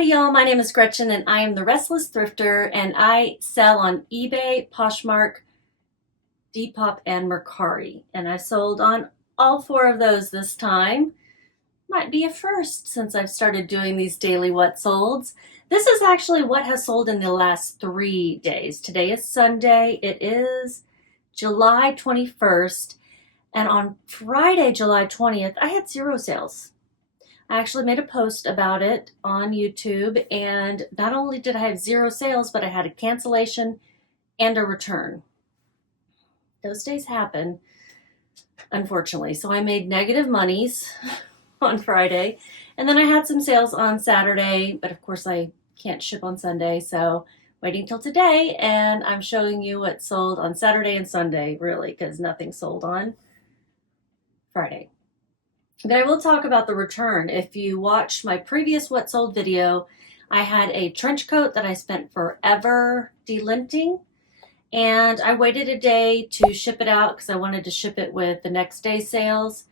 Howdy y'all, my name is Gretchen and I am the Restless Thrifter and I sell on eBay, Poshmark, Depop, and Mercari. And I sold on all four of those this time. Might be a first since I've started doing these daily what solds. This is actually what has sold in the last 3 days. Today is Sunday. It is July 21st. And on Friday, July 20th, I had 0 sales. I actually made a post about it on YouTube, and not only did I have 0 sales, but I had a cancellation and a return. Those days happen, unfortunately. So I made negative monies on Friday, and then I had some sales on Saturday, but of course I can't ship on Sunday, so waiting till today, and I'm showing you what sold on Saturday and Sunday, really, because nothing sold on Friday. But I will talk about the return. If you watched my previous what sold video, I had a trench coat that I spent forever delinting, and I waited a day to ship it out because I wanted to ship it with the next day's sales.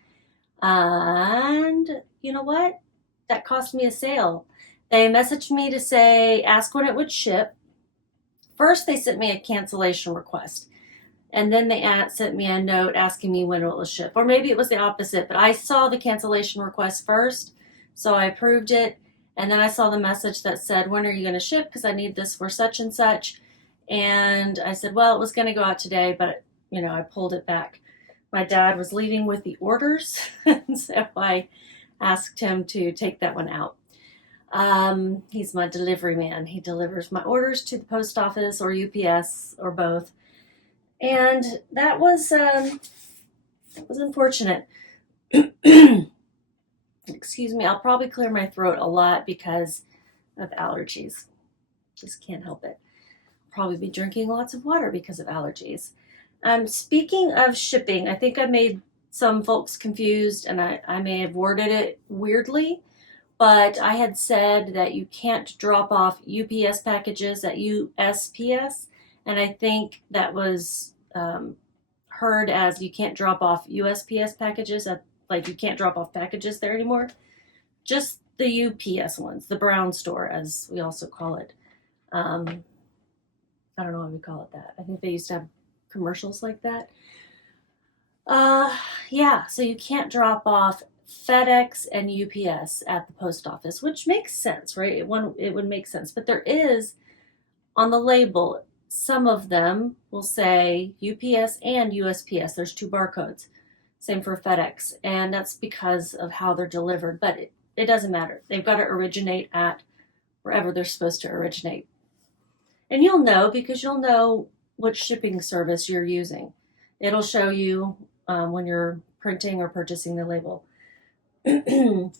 And you know what? That cost me a sale. They messaged me to say, ask when it would ship. First, they sent me a cancellation request. And then they sent me a note asking me when it will ship. Or maybe it was the opposite, but I saw the cancellation request first, so I approved it. And then I saw the message that said, when are you going to ship? Because I need this for such and such. And I said, well, it was going to go out today, but I pulled it back. My dad was leaving with the orders, so I asked him to take that one out. He's my delivery man. He delivers my orders to the post office or UPS or both. And that was unfortunate. Excuse me, I'll probably clear my throat a lot because of allergies. Just can't help it. Probably be drinking lots of water because of allergies. Speaking of shipping, I think I made some folks confused, and I may have worded it weirdly, but I had said that you can't drop off UPS packages at USPS. And I think that was heard as you can't drop off USPS packages, you can't drop off packages there anymore. Just the UPS ones, the brown store, as we also call it. I don't know why we call it that. I think they used to have commercials like that. Yeah, so you can't drop off FedEx and UPS at the post office, which makes sense, right? It would make sense. But there is, on the label, some of them will say UPS and USPS. There's 2 barcodes. Same for FedEx. And that's because of how they're delivered. But it doesn't matter. They've got to originate at wherever they're supposed to originate. And you'll know because you'll know what shipping service you're using. It'll show you when you're printing or purchasing the label. All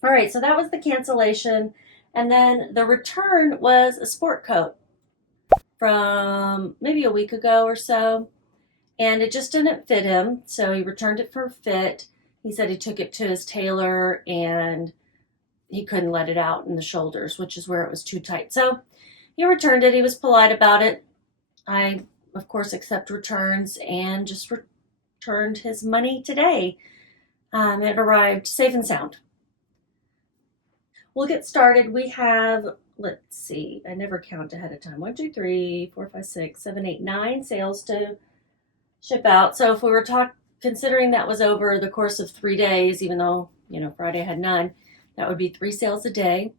right, so that was the cancellation. And then the return was a sport coat from maybe a week ago or so, and it just didn't fit him, so he returned it for fit. He said he took it to his tailor and he couldn't let it out in the shoulders, which is where it was too tight. So he returned it. He was polite about it. I, of course, accept returns and just returned his money today. It arrived safe and sound. We'll get started. We have, let's see, I never count ahead of time. 1, 2, 3, 4, 5, 6, 7, 8, 9 sales to ship out. So if we were considering that was over the course of 3 days, even though, Friday had none, that would be 3 sales a day.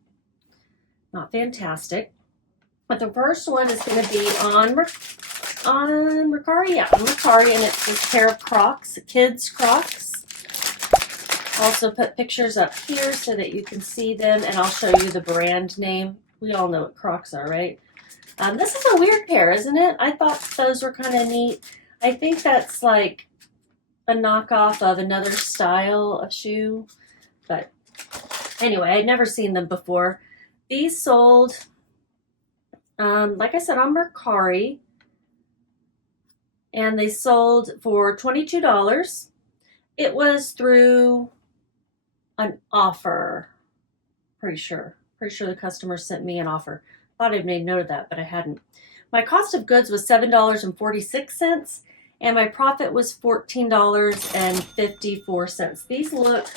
Not fantastic. But the first one is going to be on Mercari. Yeah, on Mercari, and it's this pair of Crocs, kids Crocs. Also put pictures up here so that you can see them, and I'll show you the brand name. We all know what Crocs are, right? This is a weird pair, isn't it? I thought those were kind of neat. I think that's like a knockoff of another style of shoe. But anyway, I'd never seen them before. These sold, like I said, on Mercari. And they sold for $22. It was through an offer, pretty sure the customer sent me an offer. Thought I'd made note of that, but I hadn't. My cost of goods was $7.46, and my profit was $14.54. These look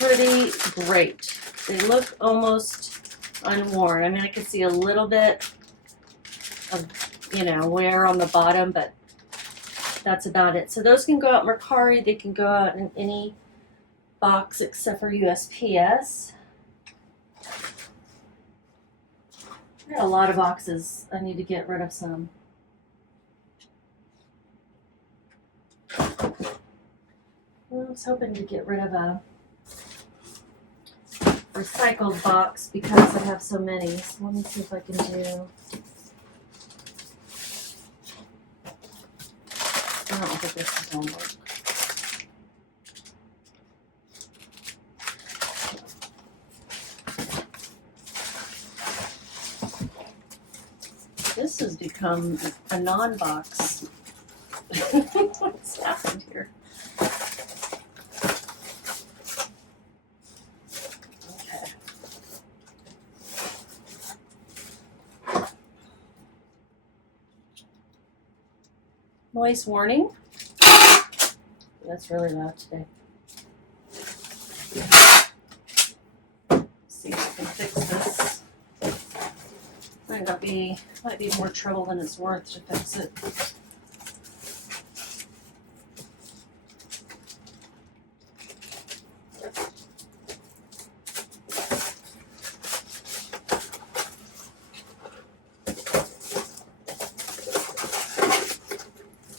pretty great. They look almost unworn. I mean, I could see a little bit of, you know, wear on the bottom, but that's about it. So those can go out Mercari. They can go out in any box except for USPS. I got a lot of boxes. I need to get rid of some. I was hoping to get rid of a recycled box because I have so many. So let me see if I can do. I don't think this is going to work. This has become a non-box. What's happened here? Okay. Noise warning. That's really loud today. See if I can fix this. Might be more trouble than it's worth to fix it.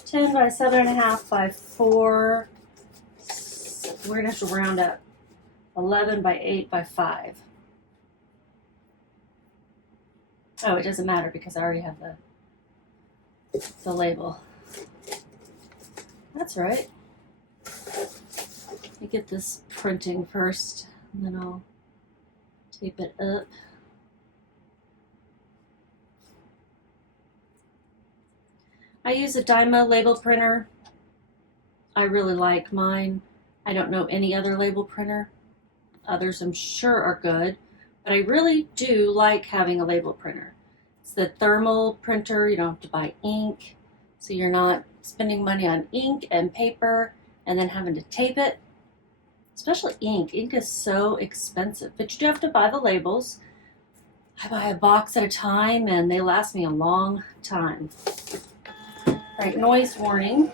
$10 by 7.5 by 4. We're gonna have to round up. 11 by 8 by 5. Oh, it doesn't matter because I already have the label. That's right. Let me get this printing first, and then I'll tape it up. I use a Dymo label printer. I really like mine. I don't know any other label printer. Others I'm sure are good, but I really do like having a label printer. It's the thermal printer. You don't have to buy ink, so you're not spending money on ink and paper and then having to tape it. Especially ink. Ink is so expensive, but you do have to buy the labels. I buy a box at a time and they last me a long time. All right, noise warning.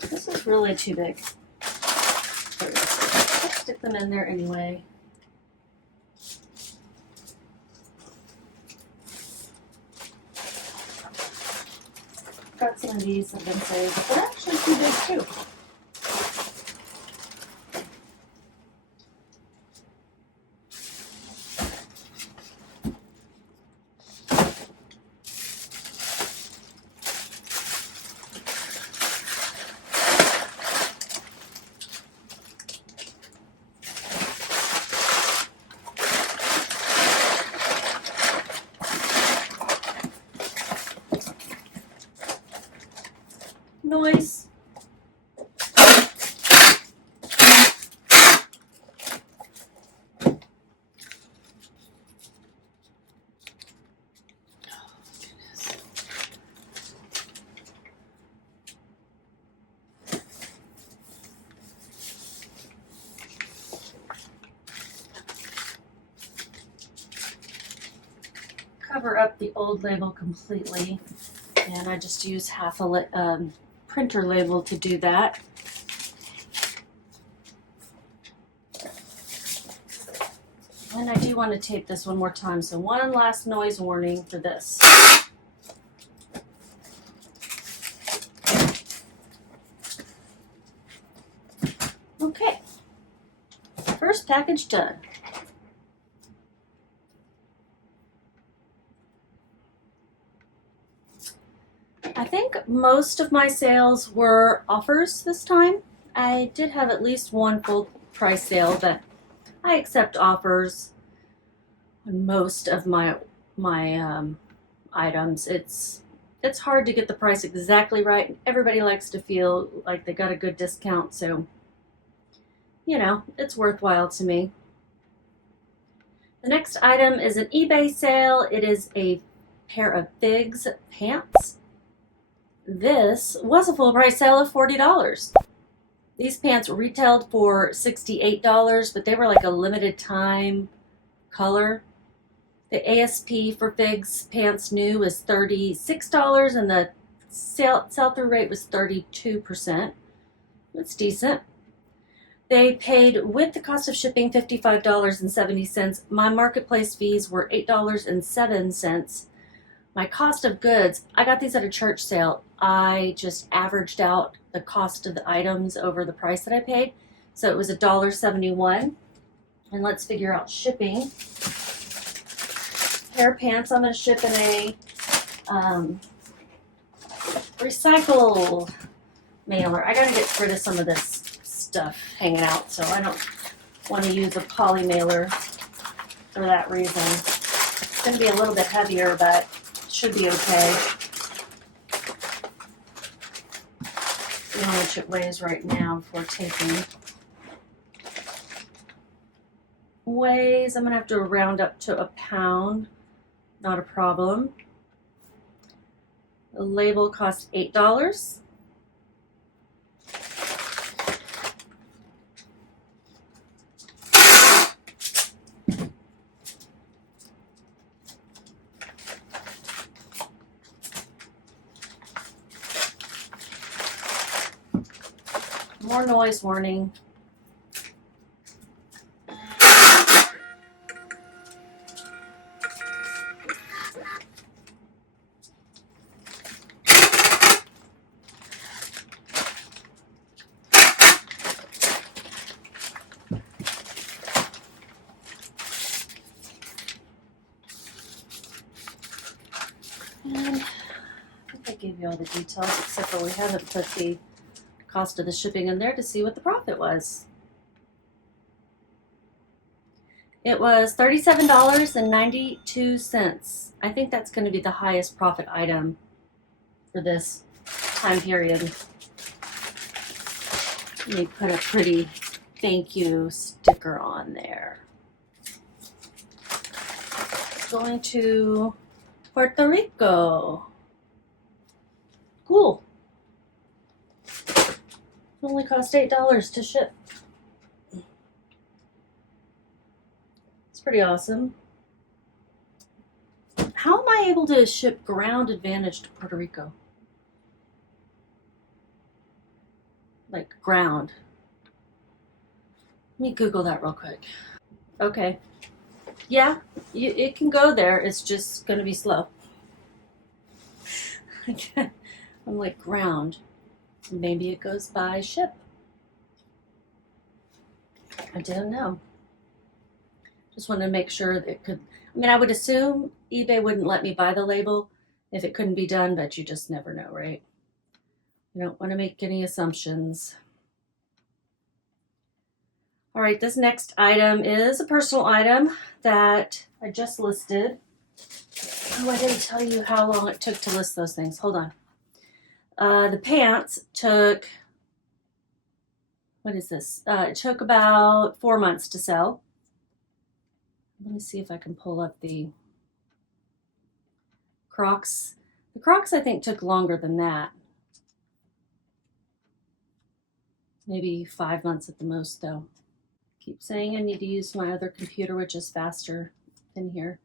This is really too big. Let's stick them in there anyway. Got some of these that have been saved. They're actually too big too. Noise. Cover up the old label completely, and I just use half a printer label to do that. And I do want to tape this one more time, so one last noise warning for this. Okay, first package done. I think most of my sales were offers this time. I did have at least one full price sale, but I accept offers on most of my items. It's hard to get the price exactly right. Everybody likes to feel like they got a good discount, so you know, it's worthwhile to me. The next item is an eBay sale. It is a pair of Figs pants. this was a full price sale of $40. These pants retailed for $68, but they were like a limited time color. The ASP for Figs pants new was $36 and the sell-through rate was 32%. That's decent. They paid with the cost of shipping $55.70. My marketplace fees were $8.07. My cost of goods, I got these at a church sale. I just averaged out the cost of the items over the price that I paid. So it was $1.71. And let's figure out shipping. Pair of pants I'm going to ship in a recycle mailer. I got to get rid of some of this stuff hanging out, so I don't want to use a poly mailer for that reason. It's going to be a little bit heavier, but should be okay. I don't know how much it weighs right now before taking. Weighs, I'm going to have to round up to a pound. Not a problem. The label cost $8. More noise warning. And I think I gave you all the details, except for we haven't put the cost of the shipping in there to see what the profit was. It was $37.92. I think that's going to be the highest profit item for this time period. Let me put a pretty thank you sticker on there. Going to Puerto Rico. Cool. It only cost $8 to ship. It's pretty awesome. How am I able to ship ground advantage to Puerto Rico? Like ground. Let me Google that real quick. Okay. Yeah, it can go there. It's just going to be slow. I'm like ground. Maybe it goes by ship. I don't know. Just wanted to make sure that it could. I mean, I would assume eBay wouldn't let me buy the label if it couldn't be done, but you just never know, right? You don't want to make any assumptions. All right, this next item is a personal item that I just listed. Oh, I didn't tell you how long it took to list those things. Hold on. The pants took, what is this? It took about 4 months to sell. Let me see if I can pull up the Crocs. The Crocs, I think, took longer than that. Maybe 5 months at the most, though. Keep saying I need to use my other computer, which is faster than here.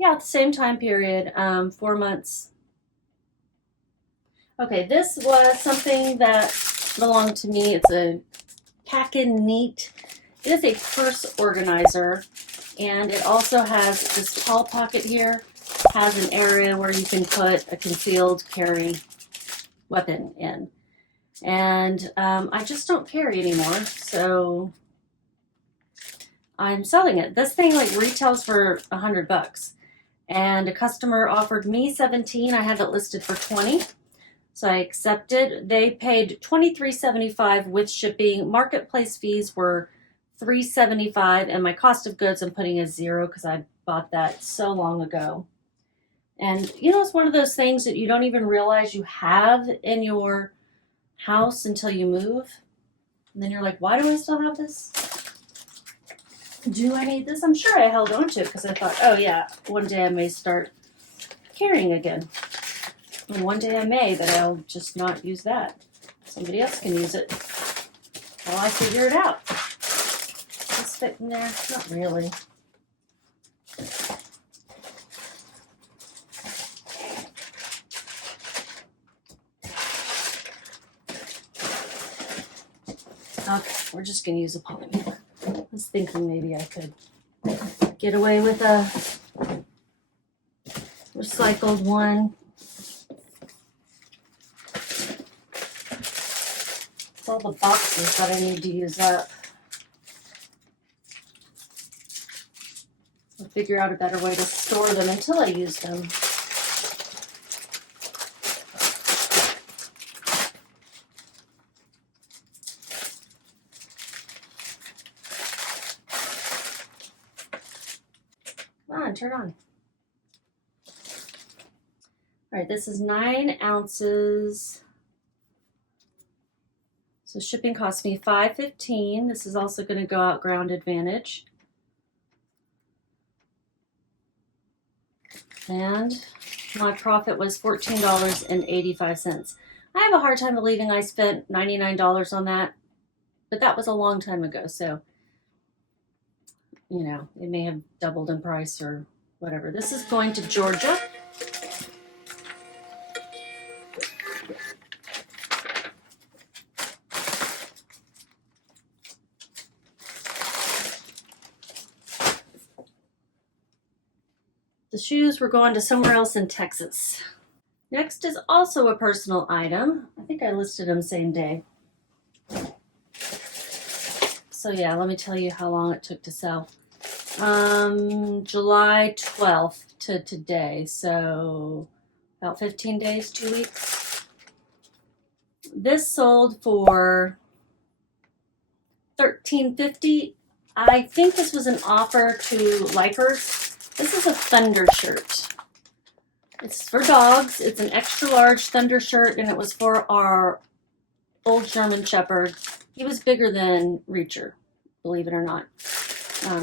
Yeah, at the same time period, 4 months. Okay, this was something that belonged to me. It's a Packin' Neat. It is a purse organizer, and it also has this tall pocket here. Has an area where you can put a concealed carry weapon in. And I just don't carry anymore, so I'm selling it. This thing like retails for $100, and a customer offered me 17. I had it listed for 20, so I accepted. They paid $23.75 with shipping. Marketplace fees were $3.75, and my cost of goods I'm putting as 0 because I bought that so long ago. And you know, it's one of those things that you don't even realize you have in your house until you move, and then you're like, why do I still have this? Do I need this? I'm sure I held on to it because I thought, oh yeah, one day I may start carrying again. And one day I may, but I'll just not use that. Somebody else can use it while I figure it out. Does this fit in there? Not really. Okay, we're just going to use a polymer. I was thinking maybe I could get away with a recycled one. It's all the boxes that I need to use up. I'll figure out a better way to store them until I use them. Come on, turn on. All right, this is 9 ounces. So shipping cost me $5.15. This is also going to go out Ground Advantage. And my profit was $14.85. I have a hard time believing I spent $99 on that, but that was a long time ago. So, you know, it may have doubled in price or whatever. This is going to Georgia. The shoes were going to somewhere else in Texas. Next is also a personal item. I think I listed them same day. So yeah, let me tell you how long it took to sell. July 12th to today, so about 15 days, 2 weeks. This sold for $13.50. I think this was an offer to likers. This is a Thunder shirt. It's for dogs. It's an extra large Thunder shirt, and it was for our old German Shepherd. He was bigger than Reacher, believe it or not.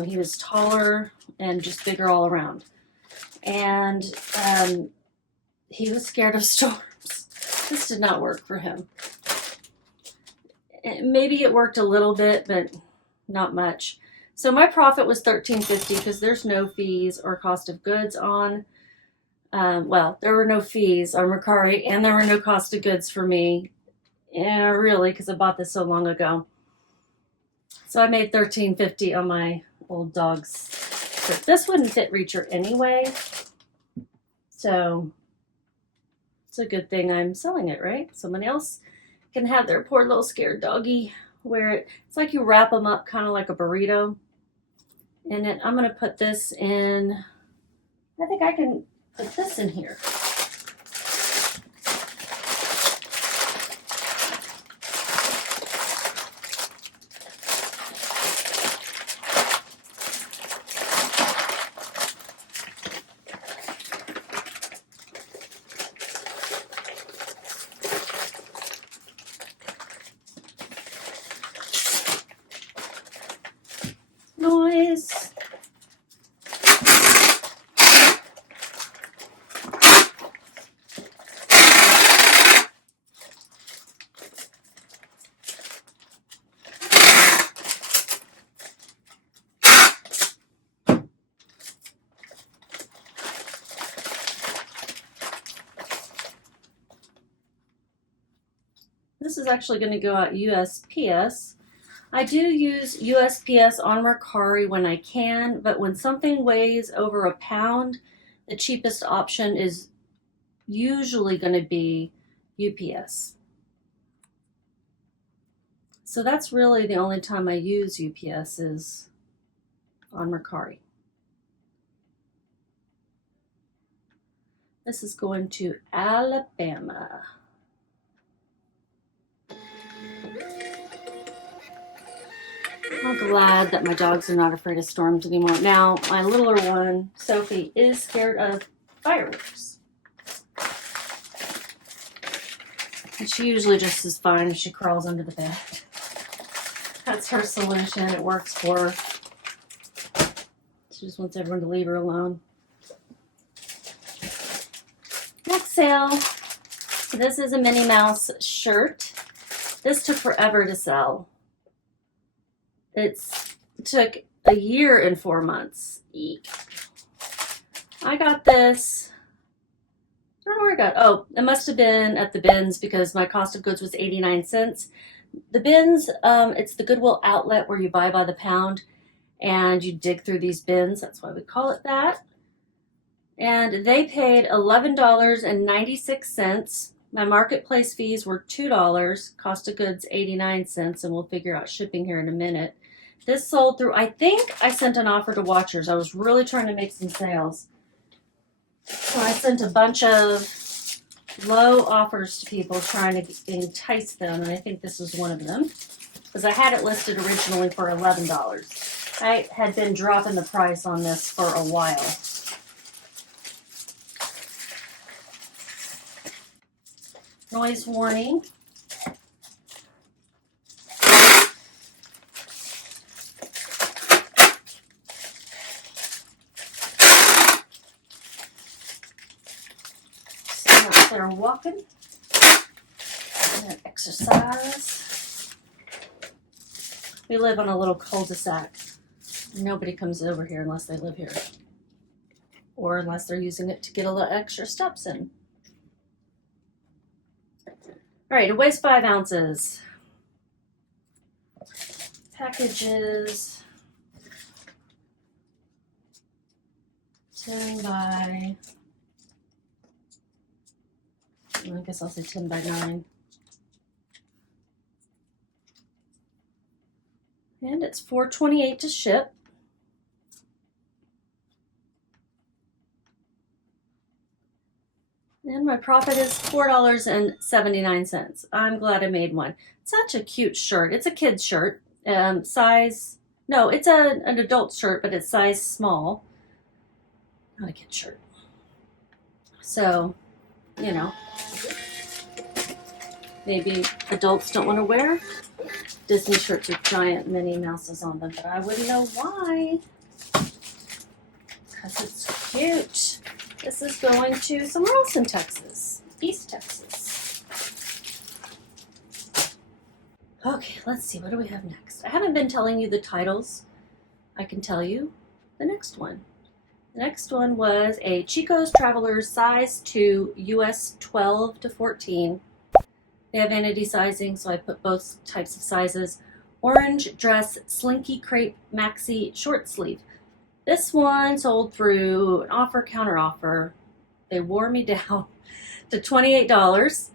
He was taller and just bigger all around. And he was scared of storms. This did not work for him. Maybe it worked a little bit, but not much. So my profit was $13.50 because there's no fees or cost of goods on, well, there were no fees on Mercari, and there were no cost of goods for me. Yeah, really, because I bought this so long ago. So I made $13.50 on my old dog's shirt. This wouldn't fit Reacher anyway, so it's a good thing I'm selling it, right? Somebody else can have their poor little scared doggy wear it. It's like you wrap them up kind of like a burrito. And then I'm going to put this in, I think I can put this in here. Noise. This is actually going to go out USPS. I do use USPS on Mercari when I can, but when something weighs over a pound, the cheapest option is usually going to be UPS. So that's really the only time I use UPS is on Mercari. This is going to Alabama. I'm glad that my dogs are not afraid of storms anymore. Now, my littler one, Sophie, is scared of fireworks. And she usually just is fine if she crawls under the bed. That's her solution. It works for her. She just wants everyone to leave her alone. Next sale. This is a Minnie Mouse shirt. This took forever to sell. It took a year and 4 months. Eek. I got this. I don't know where I got. Oh, it must have been at the bins because my cost of goods was 89 cents. The bins, it's the Goodwill outlet where you buy by the pound and you dig through these bins. That's why we call it that. And they paid $11.96. My marketplace fees were $2. Cost of goods 89 cents, and we'll figure out shipping here in a minute. This sold through, I think I sent an offer to watchers. I was really trying to make some sales. So I sent a bunch of low offers to people trying to entice them, and I think this was one of them because I had it listed originally for $11. I had been dropping the price on this for a while. Noise warning. They're walking and exercise. We live on a little cul-de-sac. Nobody comes over here unless they live here or unless they're using it to get a little extra steps in. All right, it weighs 5 ounces. Packages 10 by, I guess I'll say 10 by 9. And it's $4.28 to ship. And my profit is $4.79. I'm glad I made one. Such a cute shirt. It's a kid's shirt. Size, no, it's an adult shirt, but it's size small. Not a kid's shirt. So, you know, maybe adults don't want to wear Disney shirts with giant Minnie Mouses on them, but I wouldn't know why. Because it's cute. This is going to somewhere else in Texas, East Texas. Okay, let's see. What do we have next? I haven't been telling you the titles. I can tell you the next one. The next one was a Chico's Travelers size 2, US 12 to 14. They have vanity sizing, so I put both types of sizes. Orange dress, slinky crepe maxi short sleeve. This one sold through an offer, counter offer. They wore me down to $28.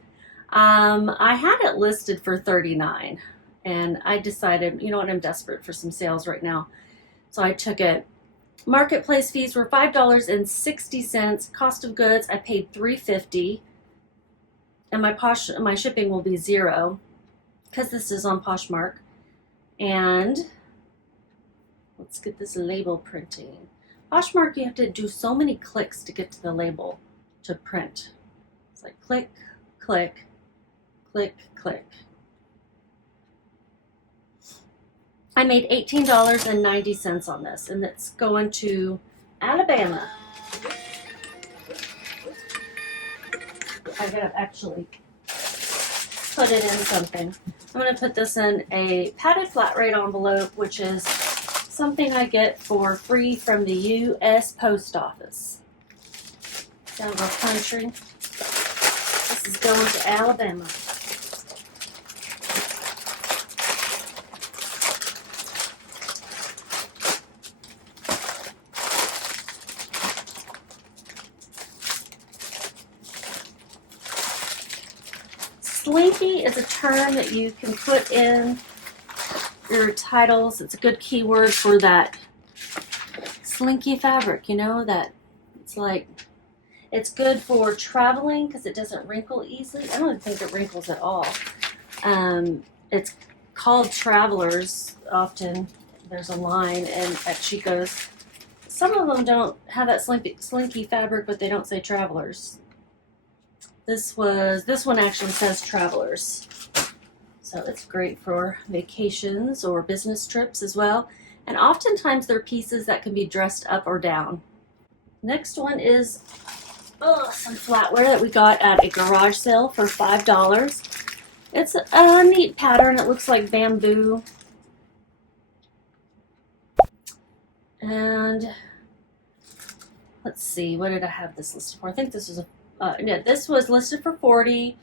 I had it listed for $39, and I decided, you know what, I'm desperate for some sales right now. So I took it. Marketplace fees were $5.60. Cost of goods, I paid $3.50, and my shipping will be $0 because this is on Poshmark. And let's get this label printing. Poshmark, you have to do so many clicks to get to the label to print. It's like click, click, click, click. I made $18.90 on this, and it's going to Alabama. I gotta actually put it in something. I'm gonna put this in a padded flat rate envelope, which is something I get for free from the U.S. Post Office. Down the country. This is going to Alabama. Slinky is a term that you can put in your titles. It's a good keyword for that slinky fabric, you know, that it's like, it's good for traveling because it doesn't wrinkle easily. I don't think it wrinkles at all. It's called Travelers. Often there's a line at Chico's. Some of them don't have that slinky fabric, but they don't say Travelers. This one actually says Travelers. So it's great for vacations or business trips as well. And oftentimes they're pieces that can be dressed up or down. Next one is some flatware that we got at a garage sale for $5. It's a neat pattern. It looks like bamboo. And let's see, what did I have this listed for? I think this was yeah, this was listed for $40.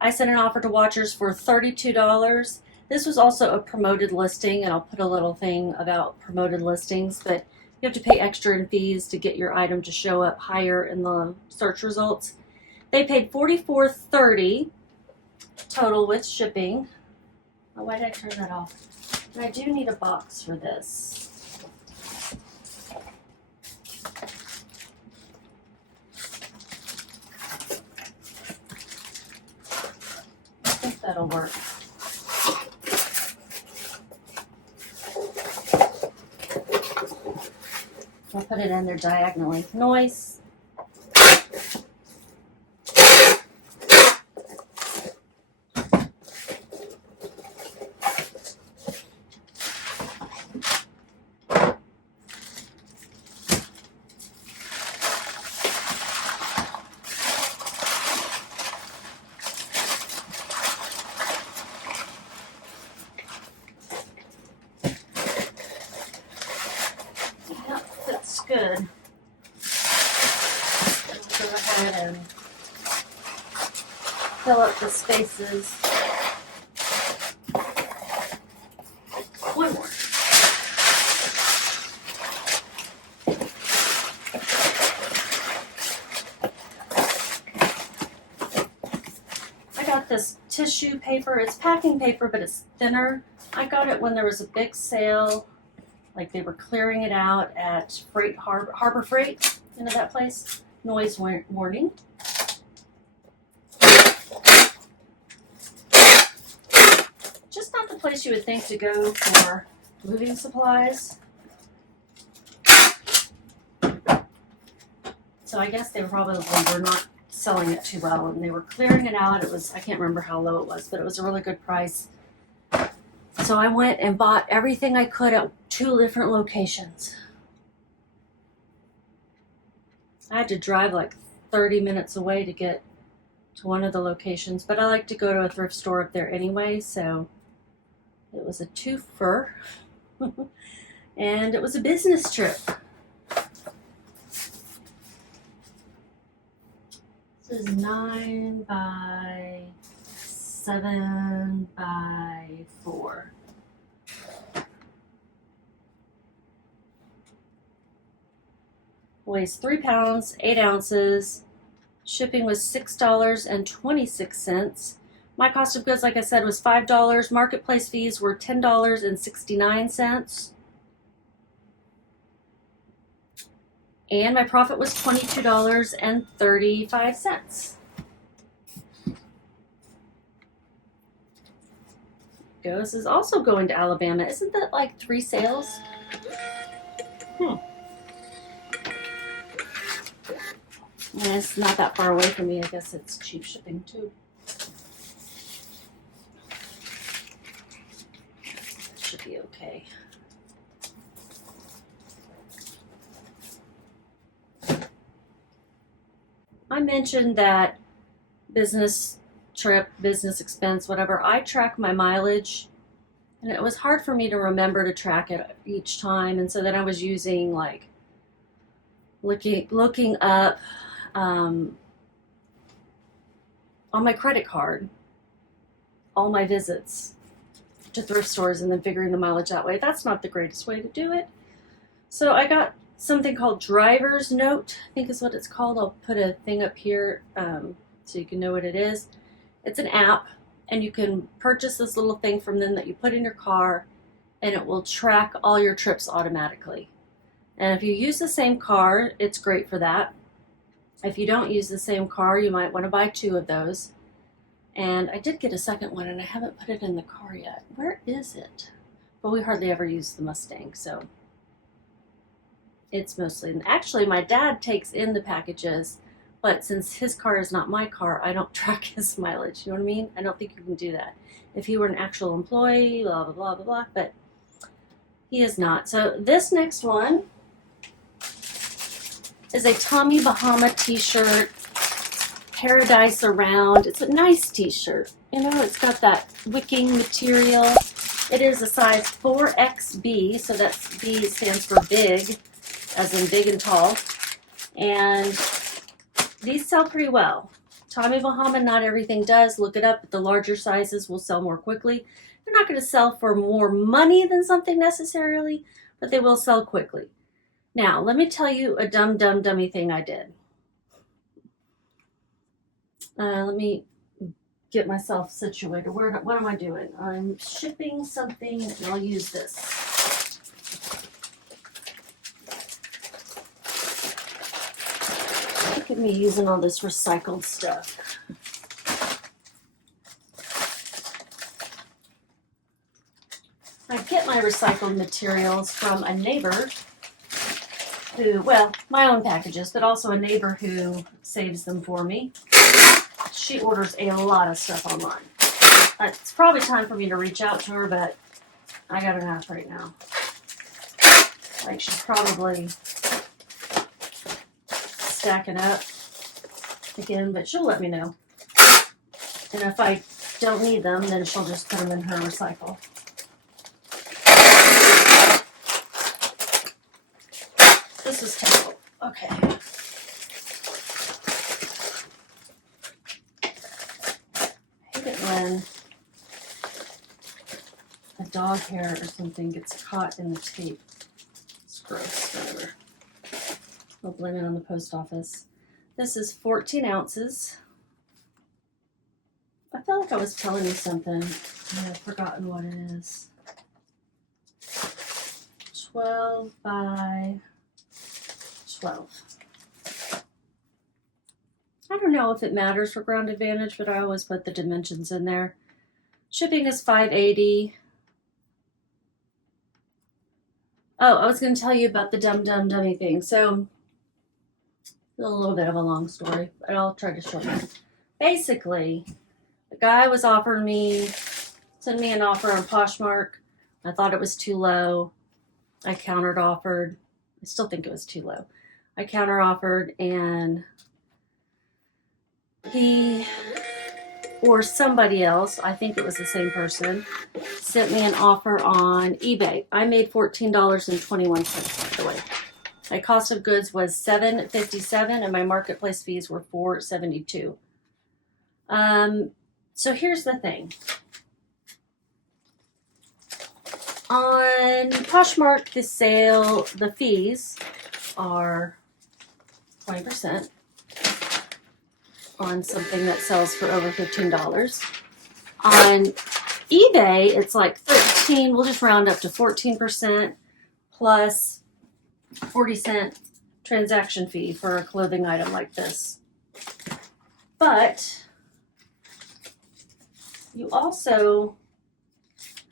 I sent an offer to watchers for $32. This was also a promoted listing, and I'll put a little thing about promoted listings, but you have to pay extra in fees to get your item to show up higher in the search results. They paid $44.30 total with shipping. Oh, why did I turn that off? And I do need a box for this. I think that'll work. I'll put it in there diagonally. Noise. Good. Go ahead and fill up the spaces. One more. I got this tissue paper. It's packing paper, but it's thinner. I got it when there was a big sale. Like they were clearing it out at Harbor Freight, you know that place? Noise warning. Just not the place you would think to go for moving supplies. So I guess they probably were not selling it too well, and they were clearing it out. It was, I can't remember how low it was, but it was a really good price. So I went and bought everything I could at 2 different locations. I had to drive like 30 minutes away to get to one of the locations, but I like to go to a thrift store up there anyway, so it was a twofer. And it was a business trip. This is 9 by 7 by 4. Weighs 3 pounds, 8 ounces. Shipping was $6.26. My cost of goods, like I said, was $5. Marketplace fees were $10.69. And my profit was $22.35. This is also going to Alabama. Isn't that like 3 sales? And it's not that far away from me. I guess it's cheap shipping too. Should be okay. I mentioned that business trip, business expense, whatever. I track my mileage, and it was hard for me to remember to track it each time. And so then I was using like looking up on my credit card all my visits to thrift stores and then figuring the mileage that way. That's not the greatest way to do it. So I got something called Driver's Note, I think is what it's called. I'll put a thing up here so you can know what it is. It's an app, and you can purchase this little thing from them that you put in your car, and it will track all your trips automatically. And if you use the same car, it's great for that. If you don't use the same car, you might want to buy 2 of those. And I did get a second one, and I haven't put it in the car yet. Where is it? But we hardly ever use the Mustang, so it's mostly, actually my dad takes in the packages, but since his car is not my car, I don't track his mileage. You know what I mean? I don't think you can do that. If he were an actual employee, blah, blah, blah, blah, blah, but he is not. So this next one is a Tommy Bahama t-shirt. paradise around. It's a nice t-shirt. You know, it's got that wicking material. It is a size 4XB, so that's B stands for big, as in big and tall. And these sell pretty well. Tommy Bahama, not everything does. Look it up, but the larger sizes will sell more quickly. They're not going to sell for more money than something necessarily, but they will sell quickly. Now, let me tell you a dummy thing I did. Let me get myself situated. What am I doing? I'm shipping something, and I'll use this. Look at me using all this recycled stuff. I get my recycled materials from a neighbor who, well, my own packages, but also a neighbor who saves them for me. She orders a lot of stuff online. It's probably time for me to reach out to her, but I got enough right now. Like, she's probably stacking up again, but she'll let me know. And if I don't need them, then she'll just put them in her recycle. This is terrible. Okay. I hate it when a dog hair or something gets caught in the tape. It's gross, whatever. I'll blame it on the post office. This is 14 ounces. I felt like I was telling you something, and I've forgotten what it is. 12 by 12. I don't know if it matters for Ground Advantage, but I always put the dimensions in there. Shipping is $5.80. Oh, I was going to tell you about the dummy thing. So, a little bit of a long story, but I'll try to shorten it. Basically, the guy was offering me, sent me an offer on Poshmark. I thought it was too low. I countered offered. I still think it was too low. I counter offered, and he or somebody else, I think it was the same person, sent me an offer on eBay. I made $14.21, by the way. My cost of goods was $7.57, and my marketplace fees were $4.72. So here's the thing. On Poshmark, the fees are 20% on something that sells for over $15. On eBay, it's like 13, we'll just round up to 14% plus 40-cent transaction fee for a clothing item like this. But you also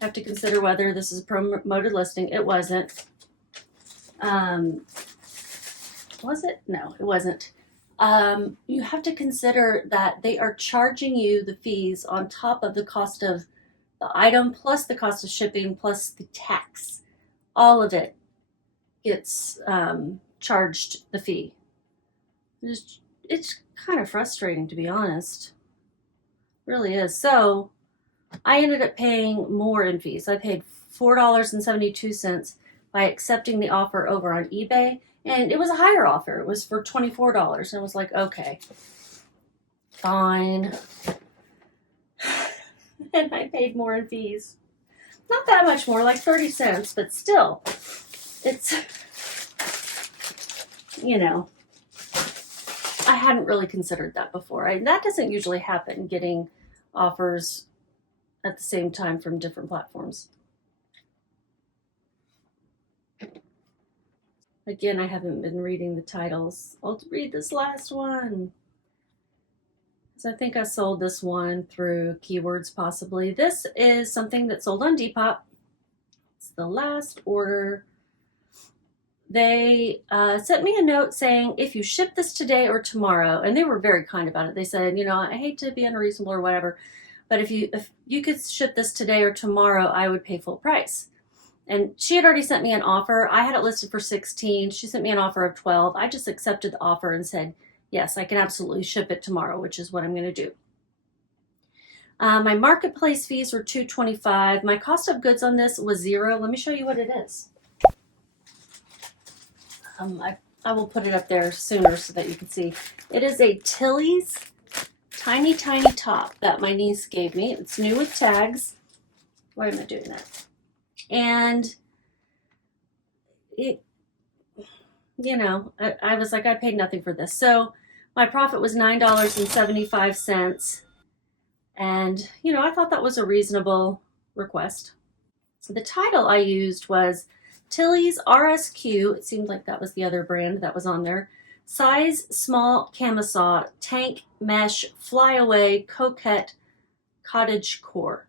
have to consider whether this is a promoted listing. It wasn't. Was it? No, it wasn't. You have to consider that they are charging you the fees on top of the cost of the item, plus the cost of shipping, plus the tax. All of it gets charged the fee. It's kind of frustrating, to be honest. It really is. So I ended up paying more in fees. I paid $4.72 by accepting the offer over on eBay. And it was a higher offer. It was for $24. And I was like, okay, fine. And I paid more in fees. Not that much more, like 30 cents, but still, it's, you know, I hadn't really considered that before. That doesn't usually happen, getting offers at the same time from different platforms. Again, I haven't been reading the titles. I'll read this last one. So I think I sold this one through keywords possibly. This is something that sold on Depop. It's the last order. They sent me a note saying, if you ship this today or tomorrow, and they were very kind about it. They said, you know, I hate to be unreasonable or whatever, but if you could ship this today or tomorrow, I would pay full price. And she had already sent me an offer. I had it listed for $16. She sent me an offer of $12. I just accepted the offer and said, yes, I can absolutely ship it tomorrow, which is what I'm going to do. My marketplace fees were $2.25. My cost of goods on this was $0. Let me show you what it is. I will put it up there sooner so that you can see. It is a Tilly's tiny top that my niece gave me. It's new with tags. Why am I doing that? And it, you know, I was like, I paid nothing for this. So my profit was $9.75. And, you know, I thought that was a reasonable request. So the title I used was Tilly's RSQ. It seemed like that was the other brand that was on there. Size small camisole, tank mesh, flyaway, coquette, cottage core.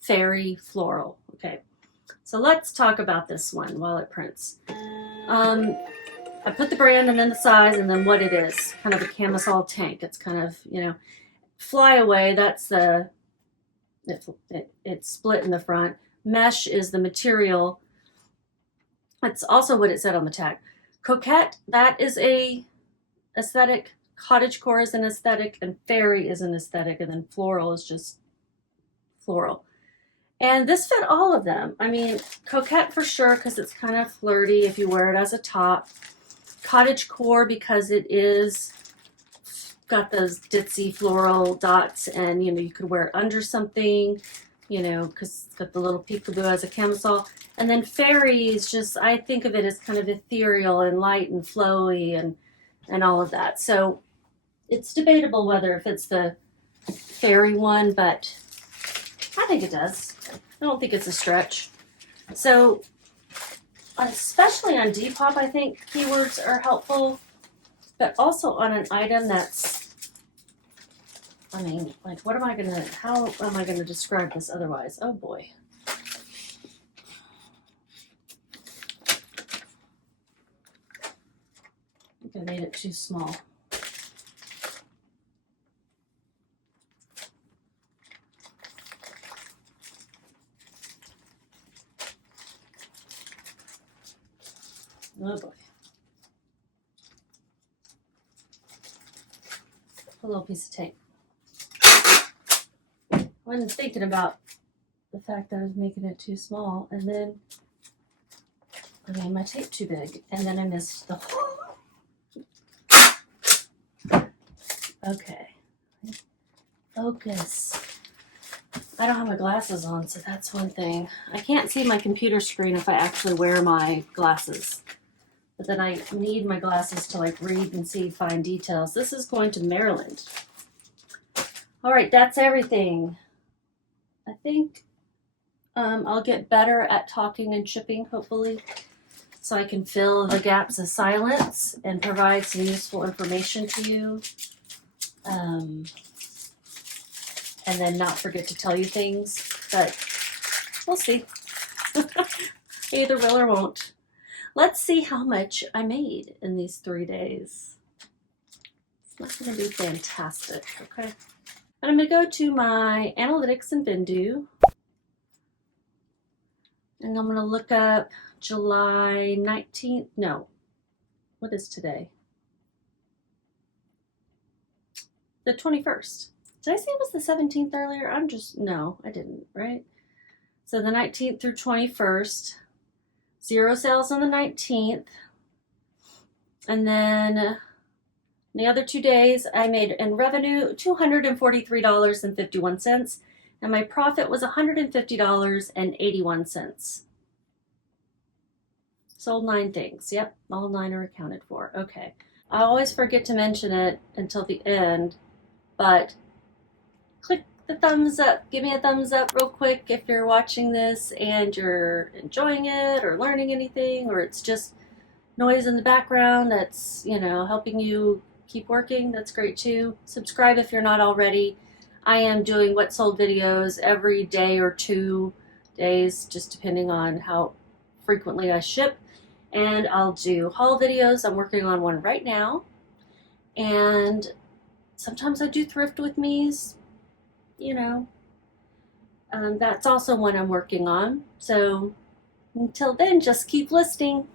Fairy floral. Okay. So let's talk about this one while it prints. I put the brand and then the size and then what it is. Kind of a camisole tank. It's kind of, you know, flyaway. That's the, it's split in the front. Mesh is the material. That's also what it said on the tag. Coquette, that is a aesthetic. Cottage core is an aesthetic, and fairy is an aesthetic, and then floral is just floral. And this fit all of them. I mean, coquette for sure because it's kind of flirty if you wear it as a top. Cottage core because it is got those ditzy floral dots, and you know you could wear it under something, you know, because it's got the little peekaboo as a camisole. And then fairy is just, I think of it as kind of ethereal and light and flowy and all of that. So it's debatable whether if it's the fairy one, but I think it does. I don't think it's a stretch. So especially on Depop, I think keywords are helpful, but also on an item that's, I mean, like, how am I gonna describe this otherwise? Oh boy. I think I made it too small. Oh boy. A little piece of tape. I wasn't thinking about the fact that I was making it too small, and then I made my tape too big, and then I missed the whole. Okay. Focus. I don't have my glasses on, so that's one thing. I can't see my computer screen if I actually wear my glasses. But then I need my glasses to like read and see fine details. This is going to Maryland. All right, that's everything. I think I'll get better at talking and shipping, hopefully, so I can fill the gaps of silence and provide some useful information to you. And then not forget to tell you things, but we'll see. Either will or won't. Let's see how much I made in these 3 days. It's not going to be fantastic, okay? And I'm going to go to my analytics in Vendoo. And I'm going to look up July 19th. No, what is today? The 21st. Did I say it was the 17th earlier? No, I didn't, right? So the 19th through 21st. 0 sales on the 19th. And then the other 2 days I made in revenue $243.51. And my profit was $150.81. Sold 9 things. Yep, all 9 are accounted for. Okay. I always forget to mention it until the end, but click the thumbs up. Give me a thumbs up real quick if you're watching this and you're enjoying it or learning anything, or it's just noise in the background that's, you know, helping you keep working. That's great too. Subscribe if you're not already. I am doing what sold videos every day or 2 days, just depending on how frequently I ship. And I'll do haul videos. I'm working on one right now. And sometimes I do thrift with me's, you know. That's also one I'm working on. So until then, just keep listening.